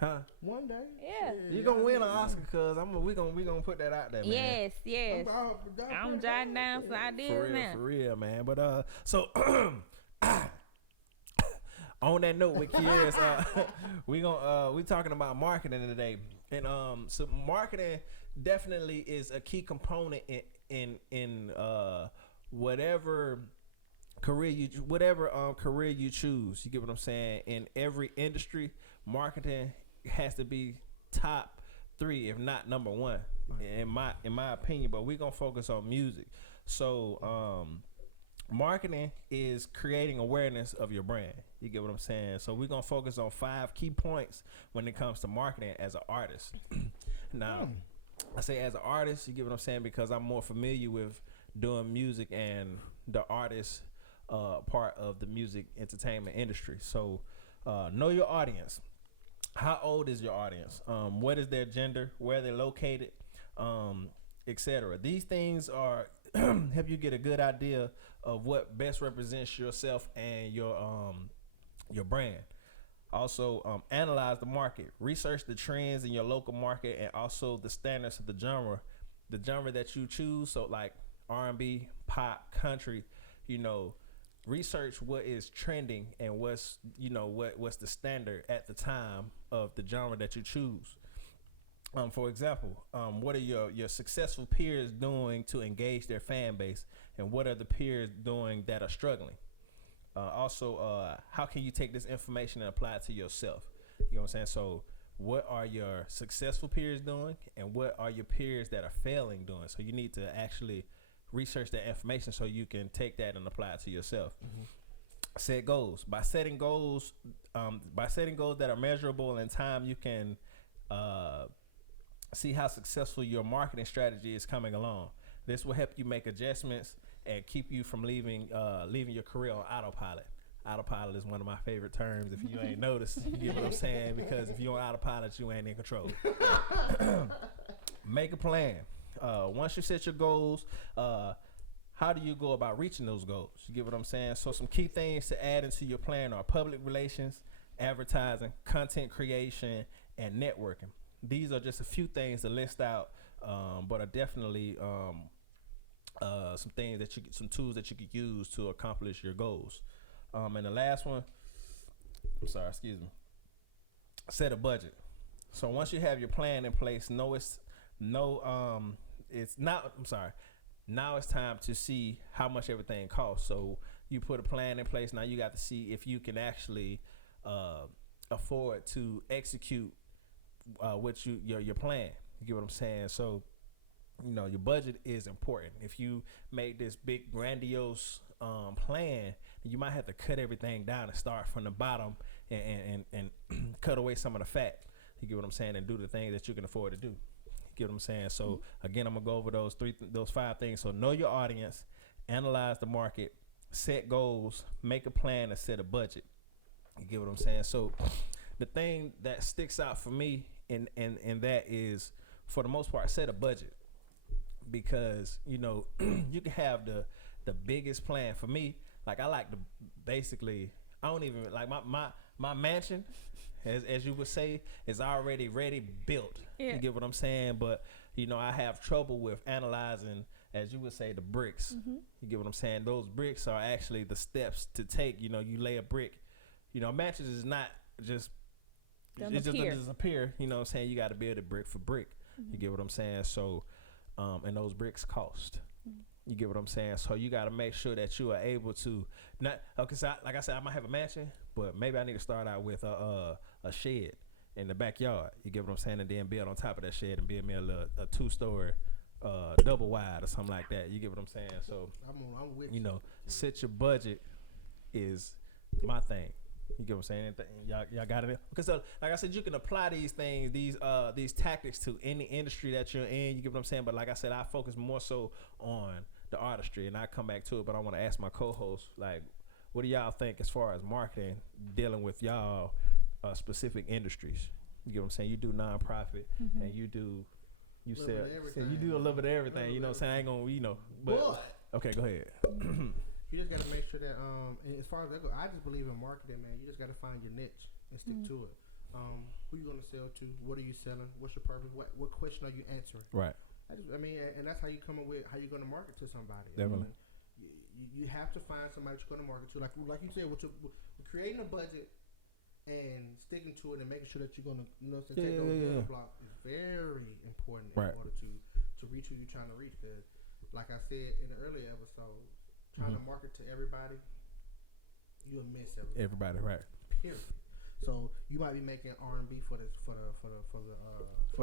Huh? One day. Yeah. You gonna win an Oscar, cuz we gonna put that out there, man. Yes. I'm jotting down some ideas now. For real, man. But so on that note with Queres, we talking about marketing today, and so marketing definitely is a key component in whatever career you choose. You get what I'm saying? In every industry, marketing has to be top 3, if not number 1, in my opinion. But we're gonna focus on music. So marketing is creating awareness of your brand. You get what I'm saying? So we're gonna focus on 5 key points when it comes to marketing as an artist. Now, I say as an artist, you get what I'm saying, because I'm more familiar with doing music and the artist part of the music entertainment industry. So know your audience. How old is your audience? What is their gender? Where they're located? Etc. These things are help you get a good idea of what best represents yourself and your brand. Also, analyze the market, research the trends in your local market, and also the standards of the genre that you choose. So like R&B, pop, country, research what is trending and what's the standard at the time of the genre that you choose. For example, what are your successful peers doing to engage their fan base, and what are the peers doing that are struggling? Also, how can you take this information and apply it to yourself? You know what I'm saying? So what are your successful peers doing, and what are your peers that are failing doing? So you need to actually research that information so you can take that and apply it to yourself. Set goals. By setting goals that are measurable in time, you can see how successful your marketing strategy is coming along. This will help you make adjustments and keep you from leaving your career on autopilot. Autopilot is one of my favorite terms. If you ain't noticed, you get what I'm saying? Because if you're on autopilot, you ain't in control. Make a plan. Once you set your goals, how do you go about reaching those goals? You get what I'm saying? So some key things to add into your plan are public relations, advertising, content creation, and networking. These are just a few things to list out, but are definitely some tools that you could use to accomplish your goals. And the last one, set a budget. So once you have your plan in place, now it's time to see how much everything costs. So you put a plan in place. Now you got to see if you can actually afford to execute your plan. You get what I'm saying? So your budget is important. If you make this big grandiose plan, you might have to cut everything down and start from the bottom and cut away some of the fat. You get what I'm saying? And do the things that you can afford to do. You get what I'm saying? So again, I'm gonna go over those 5 things. So know your audience, analyze the market, set goals, make a plan, and set a budget. You get what I'm saying? So the thing that sticks out for me in that is, for the most part, set a budget, because you can have the biggest plan. For me, like, I like to basically, I don't even like my mansion, as you would say, is already ready, built. Yeah. You get what I'm saying? But I have trouble with analyzing, as you would say, the bricks. You get what I'm saying? Those bricks are actually the steps to take. You lay a brick. Mansions is not just it just doesn't disappear. You know what I'm saying? You got to build it brick for brick. You get what I'm saying? So and those bricks cost. You get what I'm saying? So you got to make sure that you are able to not, because like I said, I might have a mansion, but maybe I need to start out with a shed in the backyard. You get what I'm saying? And then build on top of that shed and build me a 2-story double wide or something like that. You get what I'm saying? So I'm with set your budget is my thing. You get what I'm saying? Y'all got it? Because like I said, you can apply these things, these tactics to any industry that you're in. You get what I'm saying? But like I said, I focus more so on the artistry, and I come back to it. But I want to ask my co-host, like, what do y'all think as far as marketing dealing with y'all specific industries? You get what I'm saying? You do nonprofit, and you do you do a little bit of everything. You know what I'm saying? I ain't gonna but okay, go ahead. You just got to make sure that, and as far as that goes, I just believe in marketing, man. You just got to find your niche and stick to it. Who you going to sell to? What are you selling? What's your purpose? What question are you answering? Right. And that's how you come up with how you're going to market to somebody. Definitely. You have to find somebody you're going to market to. Like you said, with creating a budget and sticking to it and making sure that you're going to, take those building blocks is very important in order to reach who you're trying to reach. Because, like I said in the earlier episode, trying to market to everybody, you'll miss everybody. Right? Period. So you might be making R&B for the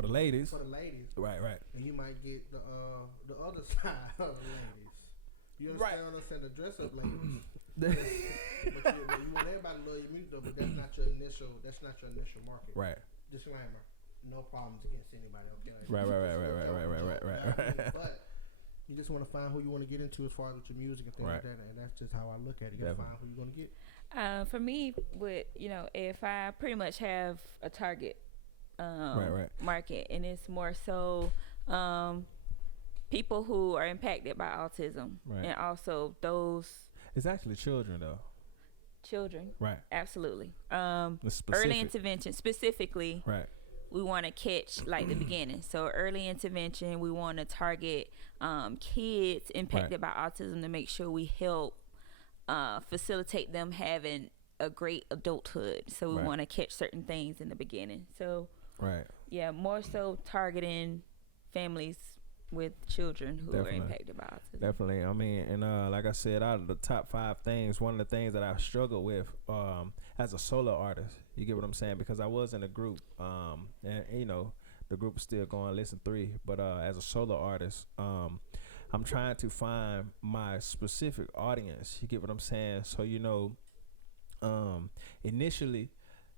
ladies. For the ladies. Right. And you might get the other side of the ladies. You understand what I'm saying? The dress up labels. But you want everybody to love your music though, but that's not your initial market. Right. Disclaimer. No problems against anybody, okay? Right. But you just want to find who you want to get into as far as with your music and things like that, and that's just how I look at it. You gotta find who you're gonna get. For me, if I pretty much have a target market, and it's more so people who are impacted by autism, and also those. It's actually children though. Children, right? Absolutely. Early intervention specifically. Right. We want to catch like the beginning. So early intervention, we want to target kids impacted by autism to make sure we help facilitate them having a great adulthood. So we want to catch certain things in the beginning. So more so targeting families with children who are impacted by autism. Definitely. I mean, and like I said, out of the top 5 things, one of the things that I struggled with as a solo artist, you get what I'm saying? Because I was in a group, and you know, the group is still going, listen 3, but as a solo artist, I'm trying to find my specific audience. You get what I'm saying? So, you know, initially,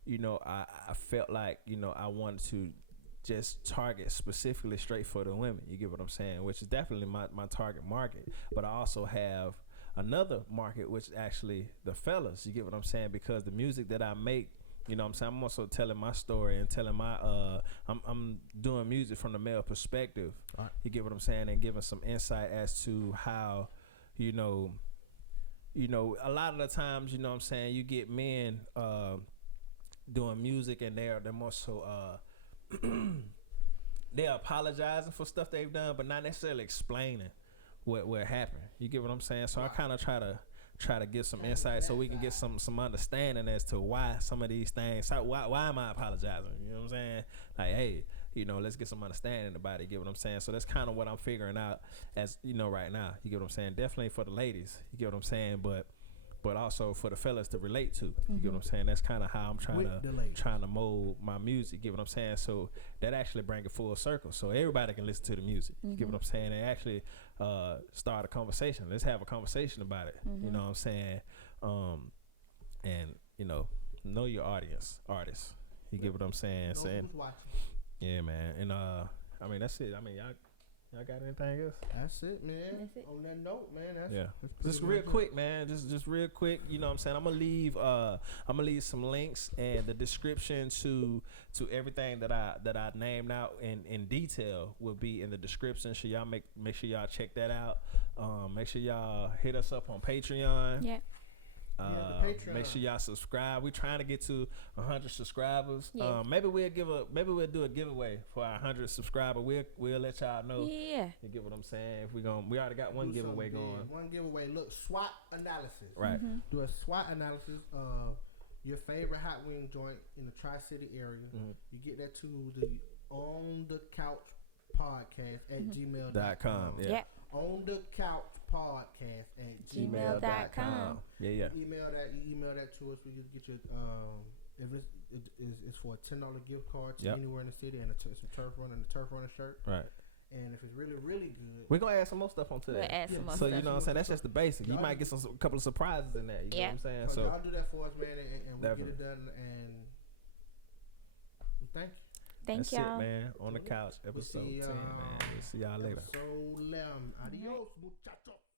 you know, I felt like, you know, I wanted to just target specifically straight for the women. You get what I'm saying? Which is definitely my target market. But I also have another market, which is actually the fellas. You get what I'm saying? Because the music that I make, you know what I'm saying, I'm also telling my story and telling my I'm doing music from the male perspective. Right. You get what I'm saying? And giving some insight as to how, you know, a lot of the times, you know what I'm saying, you get men doing music and they're more so they're apologizing for stuff they've done, but not necessarily explaining what happened. You get what I'm saying? So I kind of try to get some insight so we can get some understanding as to why some of these things. Why am I apologizing? You know what I'm saying? Like, hey, you know, let's get some understanding about it. You get what I'm saying? So that's kind of what I'm figuring out as, you know, right now. You get what I'm saying? Definitely for the ladies. You get what I'm saying? But also for the fellas to relate to. You get what I'm saying? That's kind of how I'm trying to mold my music. You get what I'm saying? So that actually bring it full circle. So everybody can listen to the music. You get what I'm saying? And actually start a conversation. Let's have a conversation about it. You know what I'm saying? And, you know your audience, artists. You get what I'm saying? Yeah, man. And I mean, that's it. I mean, y'all got anything else? That's it, man. That's it. On that note, man. That's just real quick, man. Just real quick. You know what I'm saying? I'm gonna leave some links and the description to everything that I named out in detail will be in the description. So y'all make sure y'all check that out. Make sure y'all hit us up on Patreon. Yeah. Make sure y'all subscribe. We're trying to get to 100 subscribers. Yeah. Maybe we'll do a giveaway for our 100 subscriber. We'll let y'all know. Yeah. You get what I'm saying? If we already got one giveaway going. One giveaway. Look, SWOT analysis. Right. Do a SWOT analysis of your favorite hot wing joint in the Tri-City area. You get that to the On the Couch podcast at gmail.com. Yeah. On the Couch podcast at gmail.com. Yeah. You email that to us. We just get your if it's for a $10 gift card to anywhere in the city and some turf run and a turf runner shirt. Right. And if it's really, really good, we're gonna add some more stuff onto that. We'll add some more so stuff. you know what I'm saying? That's just the basic. You might get a couple of surprises in that. You know what I'm saying? So y'all do that for us, man, and we'll get it done. And thank you. Thank y'all. That's it, man. On the Couch, episode 10, man. We'll see y'all later. Episode 11. Adios, muchachos.